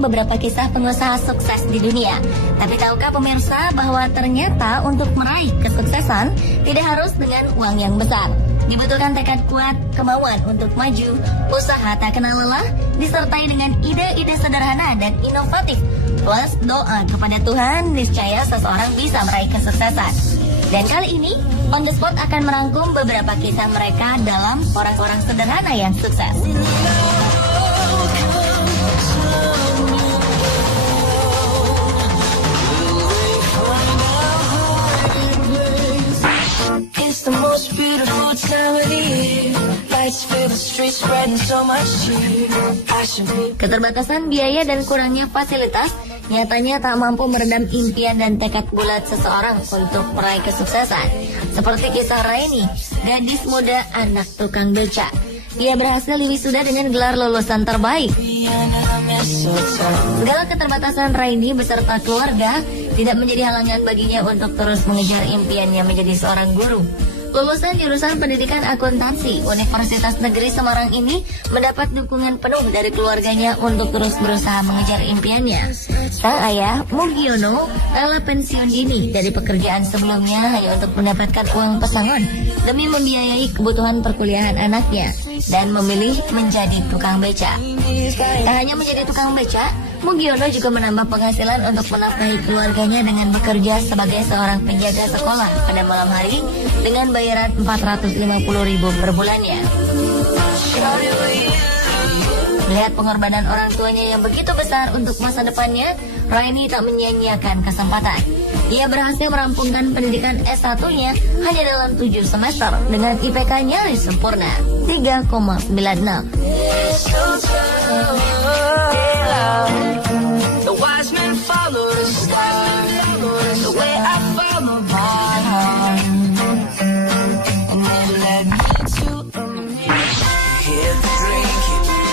beberapa kisah pengusaha sukses di dunia. Tapi tahukah pemirsa bahwa ternyata untuk meraih kesuksesan tidak harus dengan uang yang besar. Dibutuhkan tekad kuat, kemauan untuk maju, usaha tak kenal lelah, disertai dengan ide-ide sederhana dan inovatif. Plus doa kepada Tuhan, niscaya seseorang bisa meraih kesuksesan. Dan kali ini, On The Spot akan merangkum beberapa kisah mereka dalam orang-orang sederhana yang sukses. It's the most beautiful time of the year. Lights fill the streets, spreading so much cheer. Keterbatasan biaya dan kurangnya fasilitas nyatanya tak mampu meredam impian dan tekad bulat seseorang untuk meraih kesuksesan. Seperti kisah Raini, gadis muda anak tukang beca. Ia berhasil wisuda dengan gelar lulusan terbaik. Segala keterbatasan Raini beserta keluarga tidak menjadi halangan baginya untuk terus mengejar impiannya menjadi seorang guru. Lulusan jurusan pendidikan akuntansi Universitas Negeri Semarang ini mendapat dukungan penuh dari keluarganya untuk terus berusaha mengejar impiannya. Sang ayah, Mugiono, rela pensiun dini dari pekerjaan sebelumnya hanya untuk mendapatkan uang pesangon demi membiayai kebutuhan perkuliahan anaknya dan memilih menjadi tukang beca. Tak hanya menjadi tukang beca, Mugiono juga menambah penghasilan untuk menafkahi keluarganya dengan bekerja sebagai seorang penjaga sekolah pada malam hari dengan bayaran 450.000 per bulannya. Melihat pengorbanan orang tuanya yang begitu besar untuk masa depannya, Raini tak menyia-nyiakan kesempatan. Ia berhasil merampungkan pendidikan S1-nya hanya dalam 7 semester dengan IPK nyaris sempurna, 3,96. The wise men follow the star, the way I follow my heart, and they led me to a hit the drink,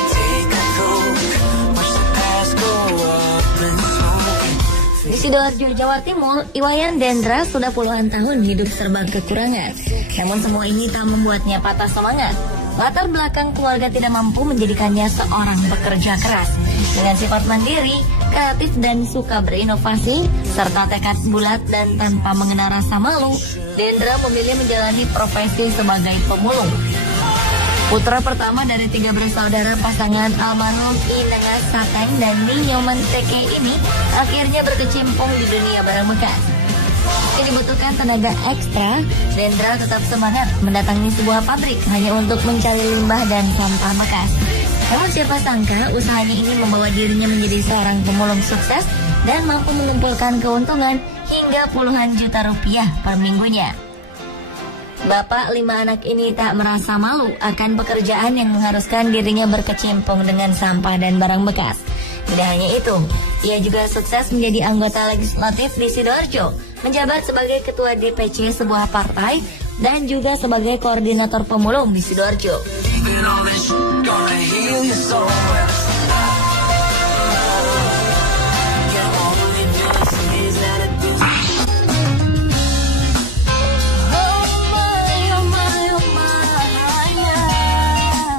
take a look, watch the past go up and smoke. Di Sidoarjo, Jawa Timur, Iwayan Dendra sudah puluhan tahun hidup serba kekurangan. Namun semua ini tak membuatnya patah semangat. Latar belakang keluarga tidak mampu menjadikannya seorang pekerja keras. Dengan sifat mandiri, kreatif dan suka berinovasi, serta tekad bulat dan tanpa mengenal rasa malu, Dendra memilih menjalani profesi sebagai pemulung. Putra pertama dari 3 bersaudara pasangan almarhum Inengas Sateng dan Ninyoman Teke ini akhirnya berkecimpung di dunia barang bekas. Jika dibutuhkan tenaga ekstra, Dendra tetap semangat mendatangi sebuah pabrik hanya untuk mencari limbah dan sampah bekas. Namun siapa sangka usahanya ini membawa dirinya menjadi seorang pemulung sukses dan mampu mengumpulkan keuntungan hingga puluhan juta rupiah per minggunya. Bapak 5 anak ini tak merasa malu akan pekerjaan yang mengharuskan dirinya berkecimpung dengan sampah dan barang bekas. Tidak hanya itu, ia juga sukses menjadi anggota legislatif di Sidoarjo, menjabat sebagai ketua DPC sebuah partai dan juga sebagai koordinator pemulung di Sidoarjo.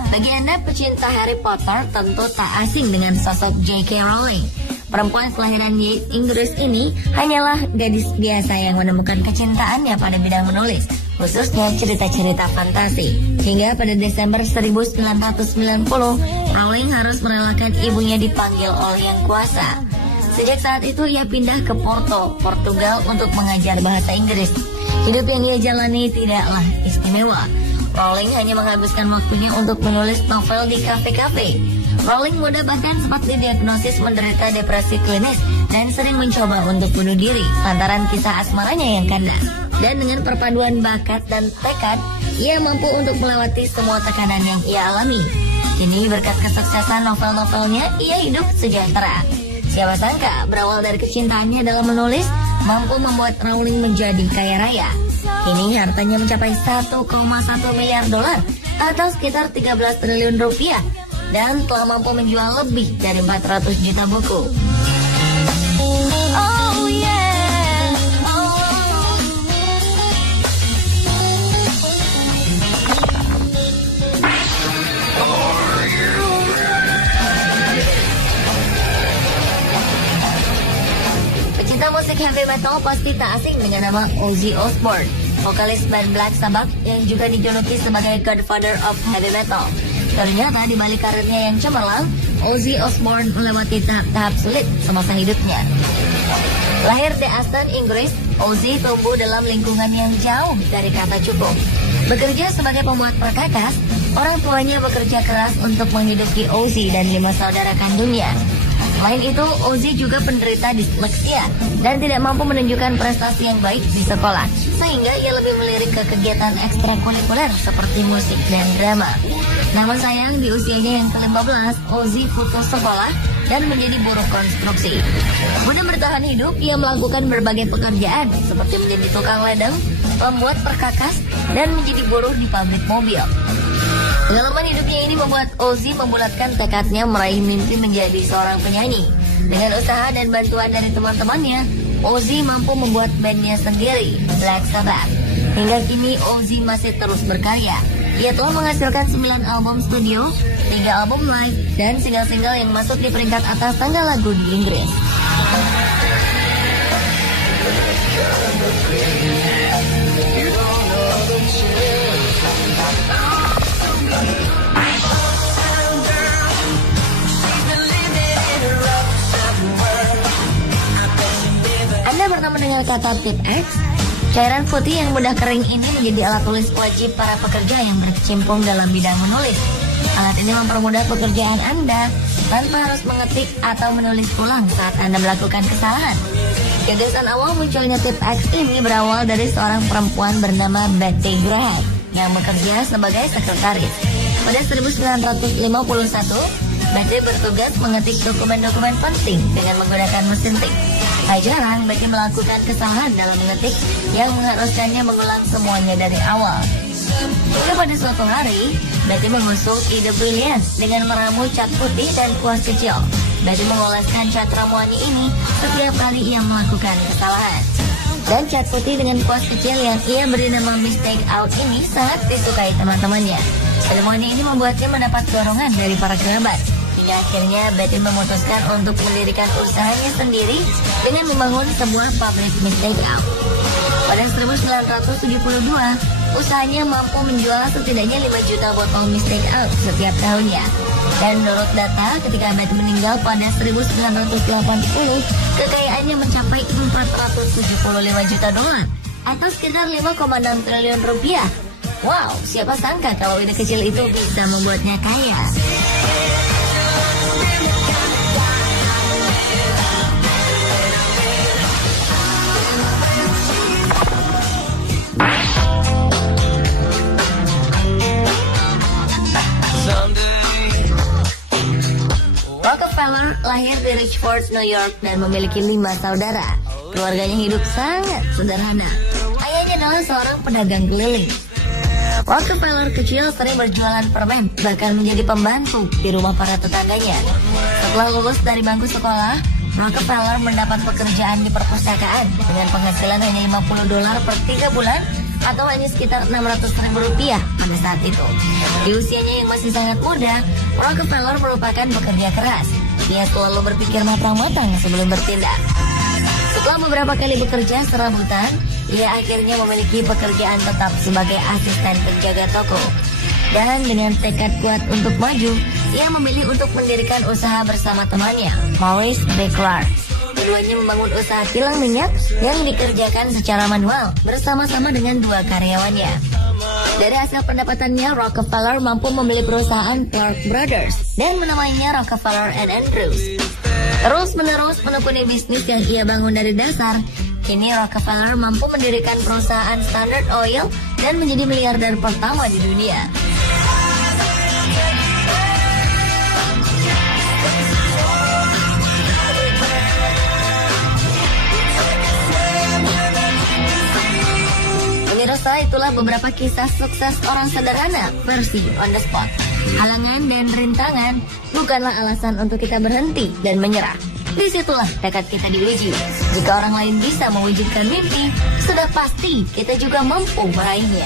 Bagi Anda pecinta Harry Potter tentu tak asing dengan sosok J.K. Rowling. Perempuan kelahiran Inggris ini hanyalah gadis biasa yang menemukan kecintaannya pada bidang menulis, khususnya cerita-cerita fantasi. Hingga pada Desember 1990, Rowling harus merelakan ibunya dipanggil oleh Yang Kuasa. Sejak saat itu ia pindah ke Porto, Portugal untuk mengajar bahasa Inggris. Hidup yang ia jalani tidaklah istimewa. Rowling hanya menghabiskan waktunya untuk menulis novel di kafe-kafe. Rowling muda bahkan sempat didiagnosis menderita depresi klinis dan sering mencoba untuk bunuh diri lantaran kisah asmaranya yang kandas. Dan dengan perpaduan bakat dan tekad, ia mampu untuk melewati semua tekanan yang ia alami. Kini berkat kesuksesan novel-novelnya, ia hidup sejahtera. Siapa sangka berawal dari kecintaannya dalam menulis, mampu membuat Rowling menjadi kaya raya. Kini hartanya mencapai 1,1 miliar dolar atau sekitar 13 triliun rupiah dan telah mampu menjual lebih dari 400 juta buku. Oh yeah, metal pasti tak asing dengan nama Ozzy Osbourne, vokalis band Black Sabbath yang juga dijuluki sebagai Godfather of Heavy Metal. Ternyata di balik karirnya yang cemerlang, Ozzy Osbourne melewati tahap sulit semasa hidupnya. Lahir di Aston, Inggris, Ozzy tumbuh dalam lingkungan yang jauh dari kata cukup. Bekerja sebagai pembuat perkakas, orang tuanya bekerja keras untuk menghidupi Ozzy dan 5 saudara kandungnya. Selain itu, Ozzy juga penderita disleksia dan tidak mampu menunjukkan prestasi yang baik di sekolah, sehingga ia lebih melirik ke kegiatan ekstrakurikuler seperti musik dan drama. Namun sayang, di usianya yang ke-15, Ozzy putus sekolah dan menjadi buruh konstruksi. Guna bertahan hidup, ia melakukan berbagai pekerjaan seperti menjadi tukang ledeng, pembuat perkakas, dan menjadi buruh di pabrik mobil. Pengalaman hidupnya ini membuat Ozzy membulatkan tekadnya meraih mimpi menjadi seorang penyanyi. Dengan usaha dan bantuan dari teman-temannya, Ozzy mampu membuat bandnya sendiri, Black Sabbath. Hingga kini Ozzy masih terus berkarya. Ia telah menghasilkan 9 album studio, 3 album live, dan single-single yang masuk di peringkat atas tangga lagu di Inggris. Anda pernah mendengar kata tip X? Cairan putih yang mudah kering ini menjadi alat tulis wajib para pekerja yang berkecimpung dalam bidang menulis. Alat ini mempermudah pekerjaan Anda tanpa harus mengetik atau menulis ulang saat Anda melakukan kesalahan. Gagasan awal munculnya tip X ini berawal dari seorang perempuan bernama Betty Graham yang bekerja sebagai sekretaris. Pada 1951, Betty bertugas mengetik dokumen-dokumen penting dengan menggunakan mesin tik. Tak jarang Betty melakukan kesalahan dalam mengetik yang mengharuskannya mengulang semuanya dari awal. Hingga pada suatu hari, Betty mengusung ide brilian dengan meramu cat putih dan kuas kecil. Betty mengoleskan cat ramuannya ini setiap kali ia melakukan kesalahan. Dan cat putih dengan kuas kecil yang ia beri nama Mistake Out ini sangat disukai teman-temannya. Ilmuannya ini membuatnya mendapat dorongan dari para kerabat. Akhirnya Betty memutuskan untuk mendirikan usahanya sendiri dengan membangun sebuah pabrik Mistake Out. Pada 1972, usahanya mampu menjual setidaknya 5 juta botol Mistake Out setiap tahunnya. Dan menurut data, ketika Betty meninggal pada 1980, kekayaannya mencapai 475 juta dolar atau sekitar 5,6 triliun rupiah. Wow, siapa sangka kalau ide kecil itu bisa membuatnya kaya. Rockefeller lahir di Richford, New York dan memiliki 5 saudara. Keluarganya hidup sangat sederhana. Ayahnya adalah seorang pedagang keliling. Rockefeller kecil sering berjualan permen, bahkan menjadi pembantu di rumah para tetangganya. Setelah lulus dari bangku sekolah, Rockefeller mendapat pekerjaan di perpustakaan dengan penghasilan hanya $50 per 3 bulan atau hanya sekitar Rp600.000 pada saat itu. Di usianya yang masih sangat muda, Rockefeller merupakan pekerja keras. Ia selalu berpikir matang-matang sebelum bertindak. Setelah beberapa kali bekerja serabutan, ia akhirnya memiliki pekerjaan tetap sebagai asisten penjaga toko. Dan dengan tekad kuat untuk maju, ia memilih untuk mendirikan usaha bersama temannya, Maurice B. Clark. Keduanya membangun usaha kilang minyak yang dikerjakan secara manual bersama-sama dengan 2 karyawannya. Dari hasil pendapatannya, Rockefeller mampu membeli perusahaan Clark Brothers dan menamainya Rockefeller and Andrews. Terus-menerus menekuni bisnis yang ia bangun dari dasar, kini Rockefeller mampu mendirikan perusahaan Standard Oil dan menjadi miliarder pertama di dunia. Pemirsa, itulah beberapa kisah sukses orang sederhana versi on the spot. Halangan dan rintangan bukanlah alasan untuk kita berhenti dan menyerah. Disitulah tekad kita diuji. Jika orang lain bisa mewujudkan mimpi, sudah pasti kita juga mampu meraihnya.